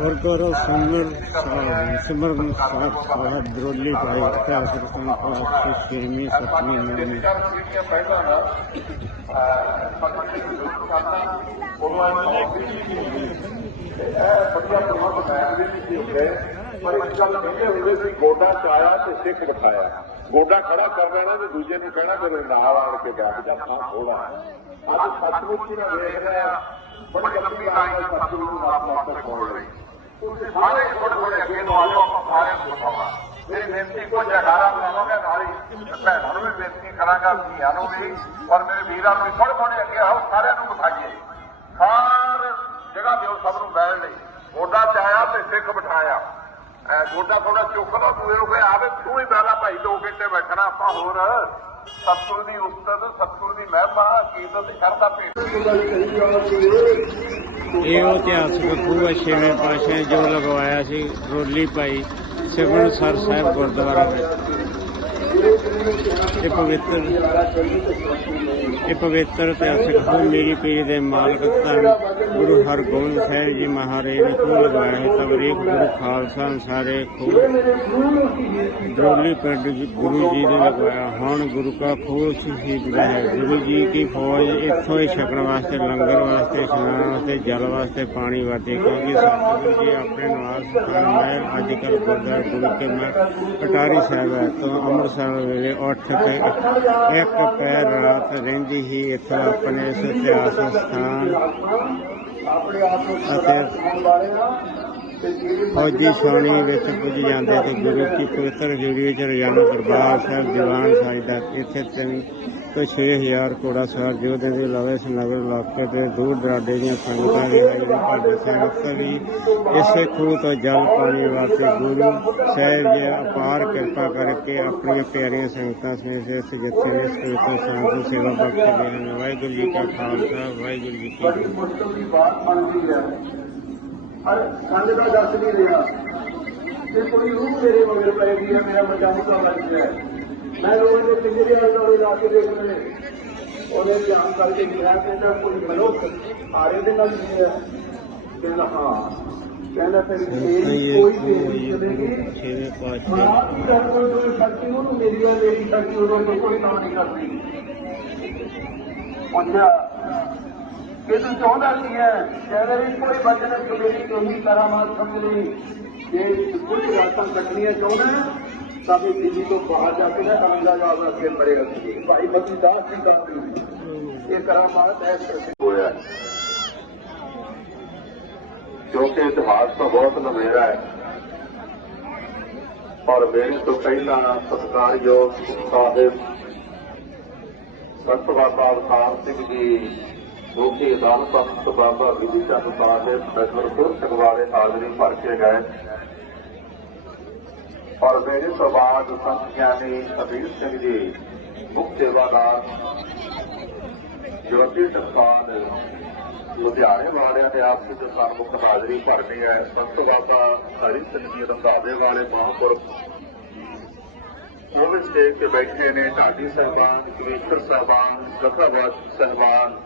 ਗੁਰਦੁਆਰਾ ਸਿਮਰ ਸਾਹਿਬ ਸਿਮਰਨ ਸਾਹਿਬ ਸਾਹਿਬ ਦਰੋਲੀ ਭਾਈ ਇਤਿਹਾਸਕ ਸੰਪਾਦਕ ਤੇ ਛੇਵੀਂ ਸੱਤਵੀਂ ਨੌਵੀਂ ਪਰ ਇੱਕ ਕਹਿੰਦੇ ਹੁੰਦੇ ਸੀ ਗੋਡਾ ਚਾਇਆ ਤੇ ਸਿੱਖ ਬਿਠਾਇਆ ਗੋਡਾ ਖੜਾ ਕਰ ਲੈਣਾ ਤੇ ਦੂਜੇ ਨੂੰ ਕਹਿਣਾ ਮੇਰੇ ਨਾਲ ਆਣ ਕੇ ਬੈਠ ਜਾ ਥਾਂ ਥੋੜਾ ਅੱਜ ਸੱਚਮੁੱਚ ਹੀ ਵੇਖ ਰਿਹਾ, ਬੜੀ ਲੰਬੀ ਲਾਈਨ ਸਤਿਗੁਰੂ ਨੂੰ ਆਪ ਮਾਤਰ ਕੋਲ ਲਈ ਤੁਸੀਂ ਸਾਰੇ ਥੋੜੇ ਥੋੜੇ ਅੱਗੇ ਨੂੰ ਆ ਜਾਓ, ਆਪਾਂ ਸਾਰਿਆਂ ਨੂੰ ਦਿਖਾਵਾਂ ਮੇਰੀ ਬੇਨਤੀ ਕੋ ਜਗਾਰਾ ਬਣਾਵਾਂਗਾ ਨਾਲ ਹੀ ਭੈਣਾਂ ਨੂੰ ਵੀ ਬੇਨਤੀ ਕਰਾਂਗਾ, ਧੀਆਂ ਨੂੰ ਵੀ ਔਰ ਮੇਰੇ ਵੀਰਾਂ ਨੂੰ ਵੀ ਥੋੜੇ ਥੋੜੇ ਅੱਗੇ ਆਓ, ਸਾਰਿਆਂ ਨੂੰ ਬਿਠਾਈਏ। ਸਾਰ ਜਗ੍ਹਾ ਦਿਓ ਸਭ ਨੂੰ ਬੈਠ ਲਈ। ਗੋਡਾ ਚਾਇਆ ਤੇ ਸਿੱਖ ਬਿਠਾਇਆ। ਗੋਡਾ ਥੋੜਾ ਚੁੱਕ ਲਓ ਦੂਏ ਨੂੰ ਕਹੇ, ਆਵੇ, ਤੂੰ ਹੀ ਬੈਲਾ ਭਾਈ 2 ਘੰਟੇ ਬੈਠਣਾ, ਆਪਾਂ ਹੋਰ ਸਤਿਗੁਰ ਦੀ ਉਸਤਤ, ਸਤਿਗੁਰ ਦੀ ਮਹਿਮਾ, ਕੀਰਤਨ ਦੀ ਕਰਦਾ ਭੇਟ ਇਹ ਉਹ ਇਤਿਹਾਸਕ ਖੂਹ ਹੈ, ਛੇਵੇਂ ਪਾਤਸ਼ਾਹ ਜੋ ਲਗਵਾਇਆ ਸੀ, ਰੋਲੀ ਭਾਈ ਸਿਮਰਨ ਸਰ ਸਾਹਿਬ ਗੁਰਦੁਆਰਾ ਵਿੱਚ। ਇਹ ਪਵਿੱਤਰ ਇਹ ਪਵਿੱਤਰ ਇਤਿਹਾਸਕ ਮੇਰੀ ਪੀਰ ਦੇ ਮਾਲਕ ਧੰਨ ਗੁਰੂ ਹਰਗੋਬਿੰਦ ਸਾਹਿਬ ਜੀ ਮਹਾਰਾਜ ਨੇ ਖੂਹ ਲਗਵਾਇਆ ਹੈ ਤਬਰੀਕ ਗੁਰੂ ਖਾਲਸਾ ਸਾਰੇ ਖੂਹ ਦਰੋਲੀ ਪਿੰਡ ਗੁਰੂ ਜੀ ਨੇ ਲਗਵਾਇਆ। ਹੁਣ ਗੁਰੂ ਕਾ ਖੂਹ ਸ਼ਹੀਦ ਹੈ। ਗੁਰੂ ਜੀ ਕੀ ਫੌਜ ਇੱਥੋਂ ਹੀ ਛਕਣ ਵਾਸਤੇ, ਲੰਗਰ ਵਾਸਤੇ, ਇਸ਼ਨਾਨ ਵਾਸਤੇ, ਜਲ ਵਾਸਤੇ, ਪਾਣੀ ਵਾਸਤੇ, ਕਿਉਂਕਿ ਸਤਿਗੁਰੂ ਜੀ ਆਪਣੇ ਨਾਲ ਸਥਾਨ ਮਹਿਲ ਅੱਜ ਕੱਲ੍ਹ ਗੁਰਦੁਆਰਾ ਗੁਰੂ ਕੇ ਮੈਂ ਪਟਾਰੀ ਸਾਹਿਬ ਹੈ। ਤੋਂ ਅੰਮ੍ਰਿਤਸਰ ਵੇਲੇ ਉੱਠ ਕੇ ਇੱਕ ਪੈਰ ਰਾਤ ਰਹਿੰਦੀ ਹੀ ਇੱਥੇ ਆਪਣੇ ਇਸ ਇਤਿਹਾਸਕ ਸਥਾਨ ਅਤੇ ਫੌਜੀ ਛਾਉਣੀ ਵਿੱਚ ਪੁੱਜ ਜਾਂਦੇ ਤੇ ਗੁਰੂ ਕੀ ਪਵਿੱਤਰ ਹਜ਼ੂਰੀ ਵਿੱਚ ਰੋਜ਼ਾਨਾ ਦਰਬਾਰ ਸਾਹਿਬ ਦੀਵਾਨ ਸਾਜਦਾ ਇੱਥੇ ਤਿੰਨ ਤੋਂ 6000 ਘੋੜਾ ਸਵਾਰ ਯੋਧੇ ਦੇ ਇਲਾਵਾ ਇਸ ਨਗਰ ਇਲਾਕੇ ਦੇ ਦੂਰ ਦਰਾਡੇ ਦੀਆਂ ਸੰਗਤਾਂ ਵੀ ਹਾਜ਼ਰ ਭਾਡੇ ਸੰਗਤ ਵੀ ਇਸੇ ਖੂਹ ਤੋਂ ਜਲ ਪਾਣੀ ਵਾਸਤੇ ਗੁਰੂ ਸਾਹਿਬ ਜੀ ਅਪਾਰ ਕਿਰਪਾ ਕਰਕੇ ਆਪਣੀਆਂ ਪਿਆਰੀਆਂ ਸੰਗਤਾਂ ਸਮੇਤ ਇਸ ਜਿੱਥੇ ਇਸ ਪਵਿੱਤਰ ਸਥਾਨ ਸੇਵਾ ਬਖਸ਼ਦੇ ਹਨ। ਵਾਹਿਗੁਰੂ ਜੀ ਕਾ ਖਾਲਸਾ, ਵਾਹਿਗੁਰੂ ਜੀ ਕੀ ਫਤਿਹ। ਪਰ ਸੰਗ ਦਾ ਦੱਸ ਨਹੀਂ ਰਿਹਾ। ਕਿ ਕੋਈ ਰੂਹ ਮੇਰੇ ਮਗਰ ਪੈ ਗਈ ਹੈ ਮੇਰਾ ਮਜਾਮਕਾ ਲੱਗ ਗਿਆ ਹੈ। ਮੈਂ ਲੋਕਾਂ ਦੇ ਪਿੰਜਰੇ ਵਾਲੇ ਨਾਲ ਲਾ ਕੇ ਦੇਖ ਲਏ ਉਹਨੇ ਧਿਆਨ ਕਰਕੇ ਕਿਹਾ ਕਹਿੰਦਾ ਕੋਈ ਮਨੁੱਖ ਆਰੇ ਦੇ ਨਾਲ ਨਹੀਂ ਹੈ ਕਹਿੰਦਾ ਹਾਂ। ਕਹਿੰਦਾ ਫਿਰ ਮੇਰੀ ਕੋਈ ਦੇਰੀ ਚਲੇਗੀ। ਛੇਵੇਂ ਪਾਤਸ਼ਾਹ ਮਾਂ ਦੀ ਕੋਈ ਸ਼ਕਤੀ ਉਹਨੂੰ ਮੇਰੀ ਹੈ ਮੇਰੀ ਸ਼ਕਤੀ ਉਹਨੂੰ ਤੋਂ ਕੋਈ ਨਾ ਨਹੀਂ ਕਰਦੀ ਪੁੱਛਿਆ ਕਿ ਤੂੰ ਚਾਹੁੰਦਾ ਕੀ ਹੈ। ਕਹਿੰਦਾ ਵੀ ਕੋਈ ਬਚਨ ਮੇਰੀ ਕੋਈ ਕਰਾਮਾਤ ਸਮਝ ਲਈ। ਜੇ ਕੁਝ ਰਾਤਾਂ ਕੱਟਣੀਆਂ ਚਾਹੁੰਦਾ ਤਾਂ ਵੀ ਦਿੱਲੀ ਤੋਂ ਬਾਹਰ ਜਾ ਕੇ ਨਾ ਅਹਿਮਦਾਬਾਦ ਅੱਗੇ ਪੜੇਗਾ ਭਾਈ ਮਤੀ ਦਾਸ ਜੀ ਦਾ ਇਹ ਕਰਾਮਾਤ ਐਸ ਕਰਕੇ ਹੋਇਆ। ਕਿਉਂਕਿ ਇਤਿਹਾਸ ਤਾਂ ਬਹੁਤ ਲੰਮੇਰਾ ਹੈ। ਔਰ ਮੇਰੇ ਤੋਂ ਪਹਿਲਾਂ ਸਤਿਕਾਰਯੋਗ ਸਾਹਿਬ ਸੰਤ ਬਾਬਾ ਅਵਤਾਰ ਸਿੰਘ ਜੀ ਮੁਖੀ ਦਾਨ ਸੰਤ ਬਾਬਾ ਵਿਧੀ ਚੰਦ ਸਾਹਿਬ ਨਗਰਪੁਰ ਸੰਗਵਾੜੇ ਹਾਜ਼ਰੀ ਭਰ ਕੇ ਗਏ। ਔਰ ਮੇਰੇ ਤੋਂ ਬਾਅਦ ਸੰਤ ਗਿਆਨੀ ਕਬੀਰ ਸਿੰਘ ਜੀ, ਮੁਖ ਸੇਵਾਦਾਰ ਜੋਤੀ ਟਪਾਲ ਲੁਧਿਆਣੇ ਵਾਲਿਆਂ ਨੇ ਆਪ ਦੇ ਸਨਮੁਖ ਹਾਜ਼ਰੀ ਭਰਨੀ ਹੈ ਸੰਤ ਬਾਬਾ ਹਰੀ ਸਿੰਘ ਜੀ ਰੰਧਾਵੇ ਵਾਲੇ ਮਹਾਂਪੁਰਖ। ਉਹ ਵੀ ਸਟੇਜ ਤੇ ਬੈਠੇ ਨੇ। ਢਾਡੀ ਸਾਹਿਬਾਨ ਕਮਿਸ਼ਨਰ ਸਾਹਿਬਾਨ ਲਖਾਵਾਸ ਸਾਹਿਬਾਨ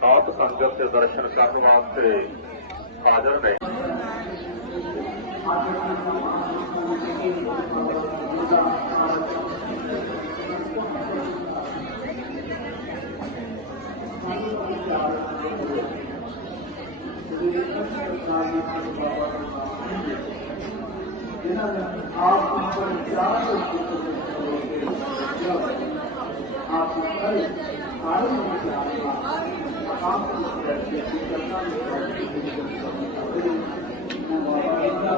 सात संगत के दर्शन करने वास्ते हाजिर नहीं आप Thank you.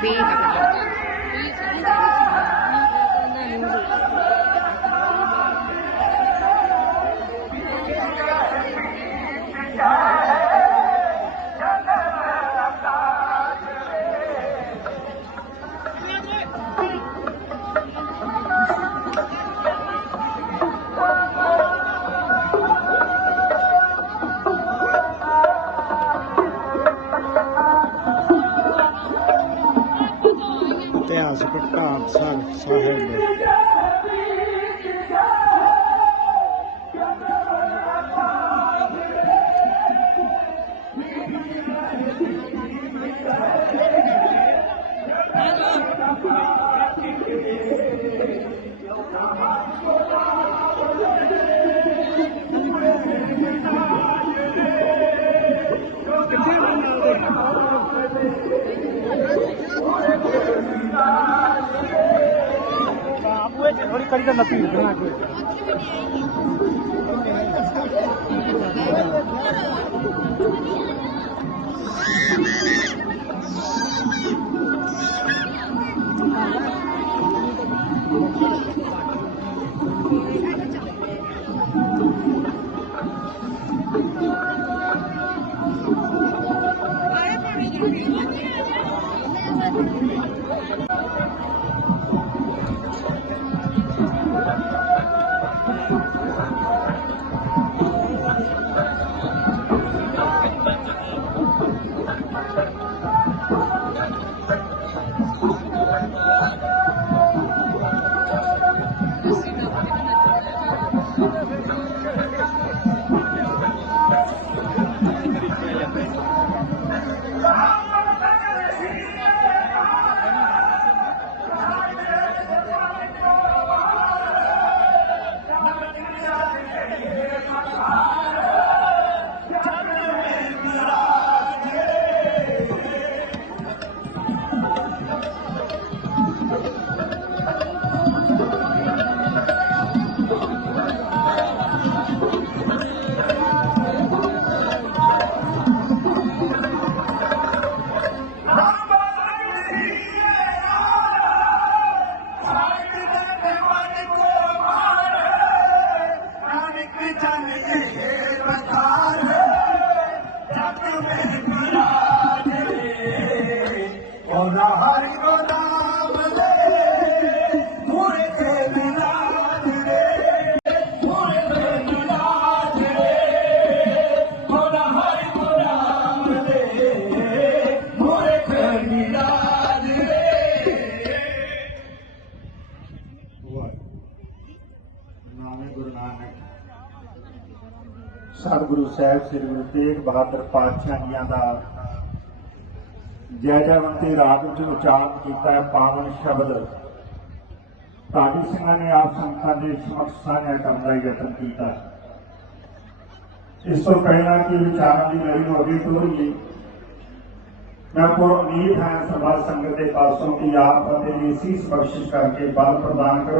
ਇਤਿਹਾਸਕ ਥੋੜੀ ਕੜੀ ਦਾ ਨਪੀ ਬਣਾ ਕੇ ਨਾਮੇ ਗੁਰੂ ਨਾਨਕ। ਸਤਿਗੁਰੂ ਸਾਹਿਬ ਸ੍ਰੀ ਗੁਰੂ ਤੇਗ ਬਹਾਦਰ ਪਾਤਸ਼ਾਹ ਜੀਆਂ ਦਾ ਜੈ ਜੈਵੰਤੀ ਰਾਗ ਵਿੱਚ ਉਚਾਰਨ ਕੀਤਾ ਹੈ ਪਾਵਨ ਸ਼ਬਦ। ਢਾਡੀ ਸਿੰਘਾਂ ਨੇ ਆਪ ਸੰਗਤਾਂ ਦੇ ਸਮਕਸ਼ ਸਾਂਝਾ ਕਰਨ ਦਾ ਯਤਨ ਕੀਤਾ। ਇਸ ਤੋਂ ਪਹਿਲਾਂ ਕਿ ਵਿਚਾਰਾਂ ਦੀ ਲੜੀ ਨੂੰ ਅੱਗੇ ਤੋਰੀਏ ਮੈਂ ਪੁਰ ਉਮੀਦ ਹੈ ਸਭਾ ਸੰਗਤ ਦੇ ਪਾਸੋਂ ਕਿ ਆਪ ਅਤੇ ਸੀਸ ਬਖਸ਼ਿਸ਼ ਕਰਕੇ ਬਲ ਪ੍ਰਦਾਨ ਕਰੋ।